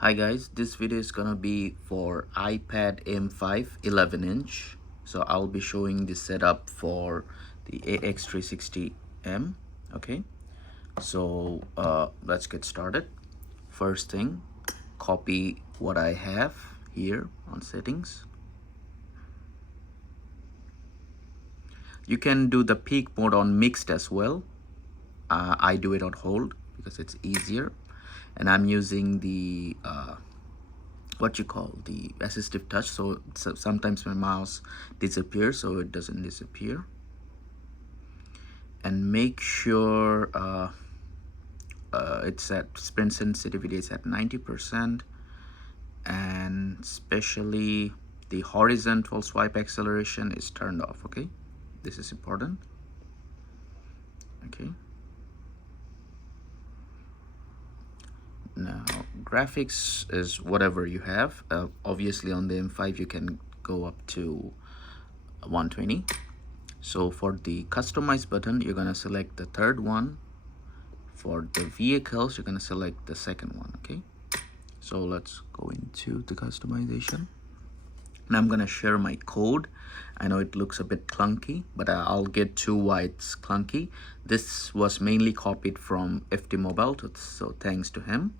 Hi guys, this video is gonna be for iPad M5 11-inch. So I'll be showing the setup for the Ax360m. Okay, so let's get started. First thing, copy what I have here on settings. You can do the peak mode on mixed as well. I do it on hold because it's easier, and I'm using the what you call the assistive touch, so sometimes my mouse disappears, so it doesn't disappear. And make sure it's at sprint sensitivity is at 90%, and especially the horizontal swipe acceleration is turned off. Okay, this is important. Okay, now graphics is whatever you have. Obviously on the M5 you can go up to 120. So for the customize button, you're gonna select the third one. For the vehicles, you're gonna select the second one. Okay, so let's go into the customization. And I'm gonna share my code. I know it looks a bit clunky, but I'll get to why it's clunky. This was mainly copied from FT Mobile, so thanks to him.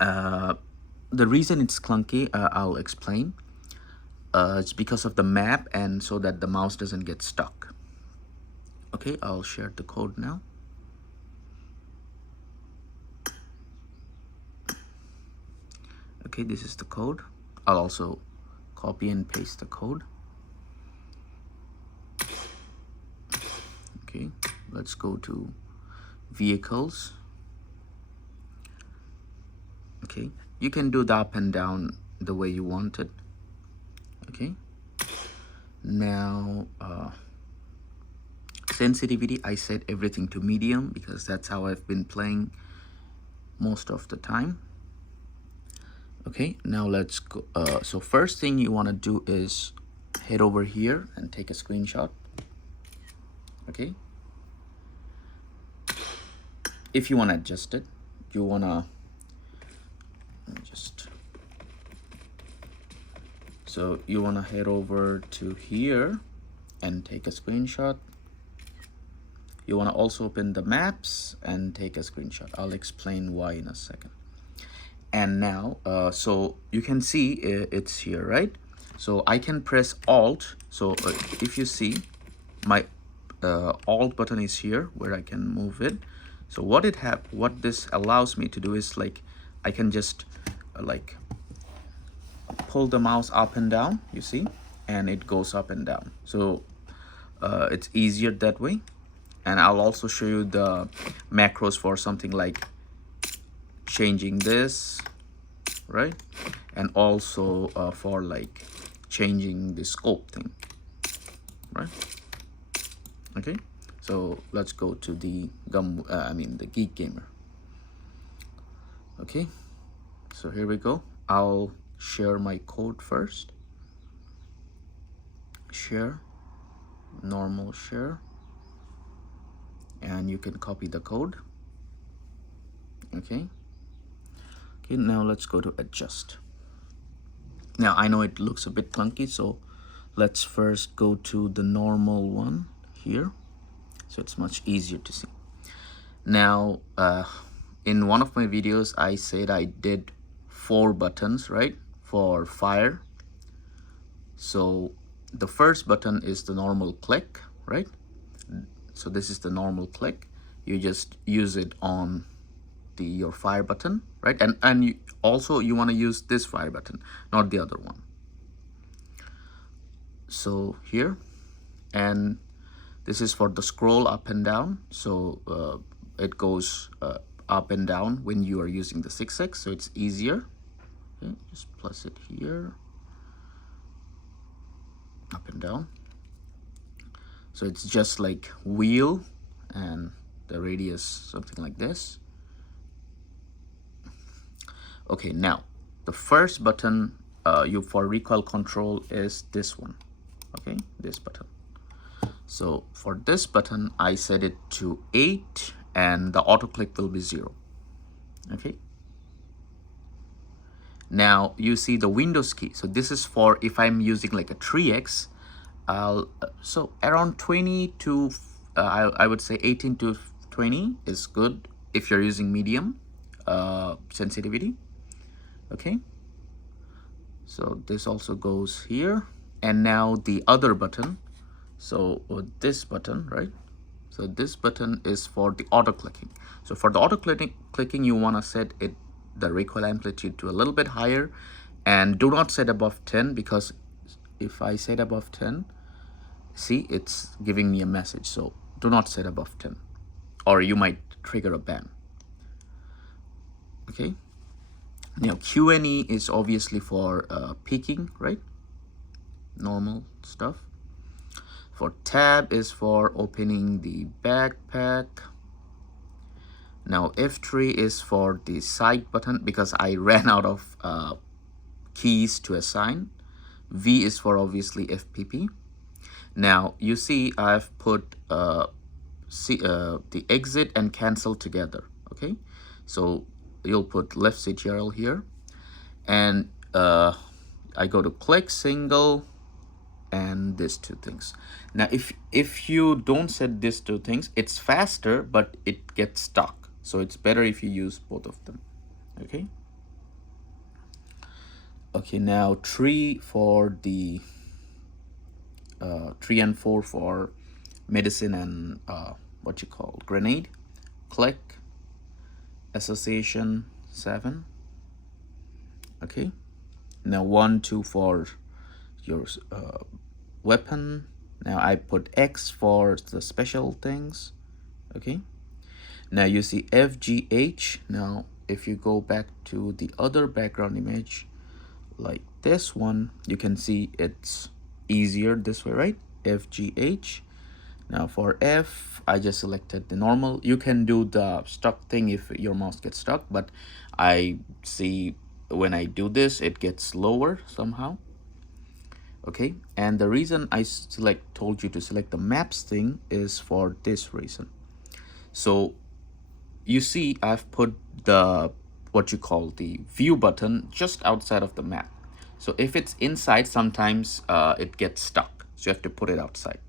The reason it's clunky, I'll explain. It's because of the map and so that the mouse doesn't get stuck. Okay, I'll share the code now. Okay, this is the code. I'll also copy and paste the code. Okay, let's go to vehicles. Okay, you can do the up and down the way you want it. Okay, now sensitivity, I set everything to medium because that's how I've been playing most of the time. Okay, now let's go. So first thing you want to do is head over here and take a screenshot. Okay, if you want to adjust it, you want to so you want to head over to here and take a screenshot. You want to also open the maps and take a screenshot. I'll explain why in a second. And now so you can see it's here, right? So I can press Alt. So if you see, my Alt button is here where I can move it. So what this allows me to do is like I can just like pull the mouse up and down, you see, and it goes up and down. So it's easier that way. And I'll also show you the macros for something like changing this, right? And also for like changing the scope thing, right? Okay, so let's go to the the Geek Gamer. Okay, so here we go. I'll share my code first. Share, normal share, and you can copy the code. Okay, now let's go to adjust. Now I know it looks a bit clunky, so let's first go to the normal one here, so it's much easier to see. Now in one of my videos I said I did 4 buttons, right, for fire. So the first button is the normal click, right? So this is the normal click. You just use it on your fire button, right? And you want to use this fire button, not the other one. So here, and this is for the scroll up and down. So it goes up and down when you are using the 6x, so it's easier. Okay, just plus it here, up and down. So it's just like wheel and the radius something like this. Okay, now the first button for recoil control is this one. Okay, this button. So for this button I set it to 8 and the auto click will be 0. Okay, Now you see the Windows key. So this is for if I'm using like a 3x, so around 20 to, I would say 18 to 20 is good if you're using medium sensitivity. Okay, so this also goes here. And now the other button, so this button, right? So this button is for the auto clicking. So for the auto clicking, you want to set it, the recoil amplitude, to a little bit higher, and do not set above 10, because if I set above 10, see, it's giving me a message. So do not set above 10, or you might trigger a ban. Okay, now Q&E is obviously for peaking, right? Normal stuff. For tab is for opening the backpack. Now F3 is for the side button, because I ran out of keys to assign. V is for obviously FPP. Now you see I've put the exit and cancel together. Okay, so you'll put left CTRL here, and I go to click single and these two things. Now if you don't set these two things, it's faster, but it gets stuck. So it's better if you use both of them. Okay. Okay, now 3 for the 3 and 4 for medicine and what you call grenade. Click association 7. Okay, now 1 2 for your weapon. Now I put X for the special things. Okay, now you see FGH. Now if you go back to the other background image like this one, you can see it's easier this way, right? FGH. Now for F, I just selected the normal. You can do the stuck thing if your mouse gets stuck, but I see when I do this, it gets lower somehow. Okay, and the reason I told you to select the maps thing is for this reason. So you see I've put the what you call the view button just outside of the map. So if it's inside, sometimes it gets stuck, so you have to put it outside.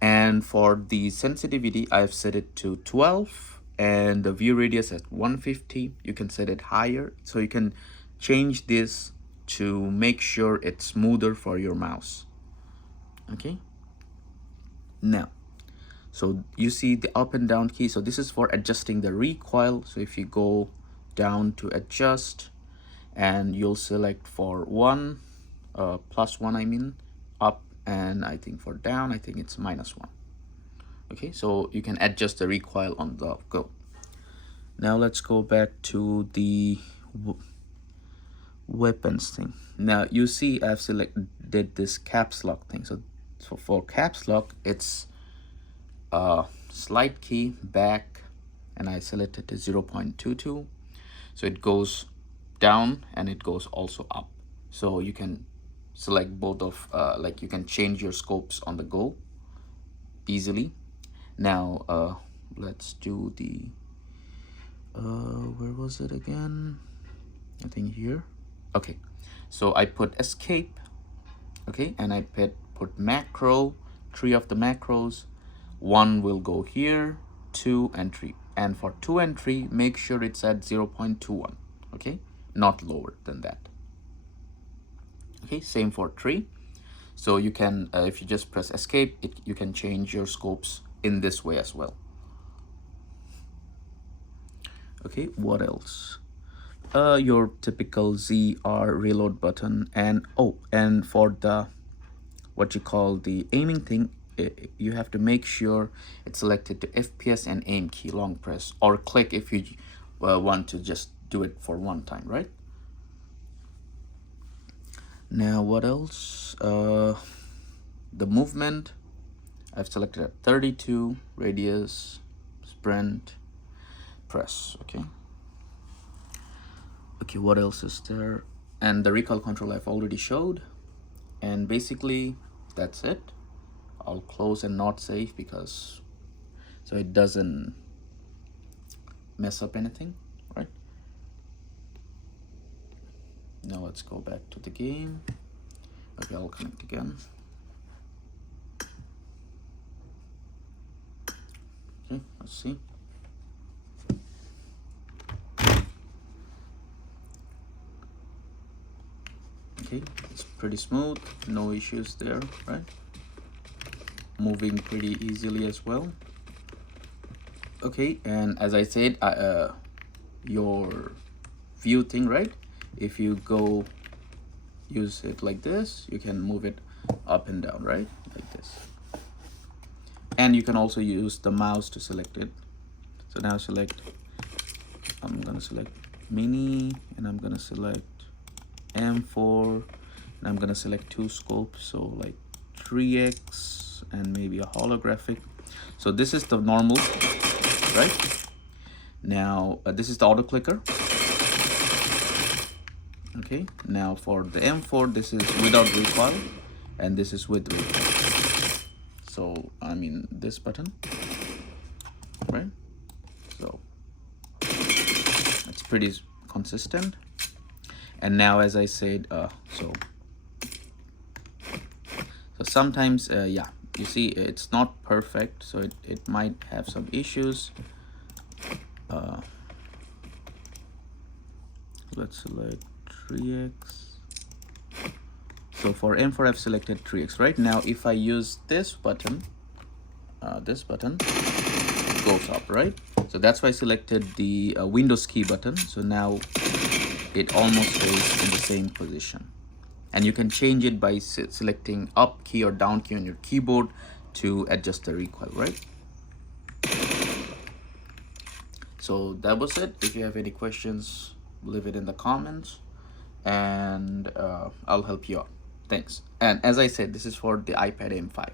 And for the sensitivity, I've set it to 12, and the view radius at 150. You can set it higher, so you can change this to make sure it's smoother for your mouse. Okay, now so you see the up and down key. So this is for adjusting the recoil. So if you go down to adjust, and you'll select for 1 +1, I mean up, and I think for down, I think it's -1. Okay, so you can adjust the recoil on the go. Now let's go back to the weapons thing. Now you see I've did this caps lock thing. So for caps lock, it's slide key back, and I selected to 0.22. So it goes down and it goes also up. So you can select both of like you can change your scopes on the go easily. Now let's do the where was it again? I think here. Okay, so I put escape. Okay, and I put macro, 3 of the macros. 1 will go here, 2 and 3, and for 2 and 3, make sure it's at 0.21. Okay, not lower than that. Okay, same for 3. So you can if you just press escape, you can change your scopes in this way as well. Okay, what else? Your typical ZR reload button, and and for the what you call the aiming thing, you have to make sure it's selected to FPS and aim key, long press or click if you want to just do it for one time, right? Now what else? The movement, I've selected at 32, radius, sprint, press. Okay, what else is there? And the recoil control I've already showed, and basically that's it. I'll close and not save because so it doesn't mess up anything, right? Now let's go back to the game. Okay, I'll connect again. Okay, let's see. Okay, it's pretty smooth, no issues there, right? Moving pretty easily as well. Okay, and as I said, your view thing, right? If you go use it like this, you can move it up and down, right? Like this. And you can also use the mouse to select it. So now I'm gonna select mini, and I'm gonna select M4, and I'm gonna select two scopes, so like 3x and maybe a holographic. So this is the normal, right? Now this is the auto clicker. Okay, now for the M4, this is without recoil, and this is with recoil. So I mean this button, right? So it's pretty consistent. And now, as I said, so sometimes yeah, you see it's not perfect, so it might have some issues. Let's select 3x. So for M4 I've selected 3x. Right now if I use this button, it goes up, right? So that's why I selected the Windows key button. So now it almost stays in the same position, and you can change it by selecting up key or down key on your keyboard to adjust the recoil, right? So that was it. If you have any questions, leave it in the comments, and I'll help you out. Thanks. And as I said, this is for the iPad M5.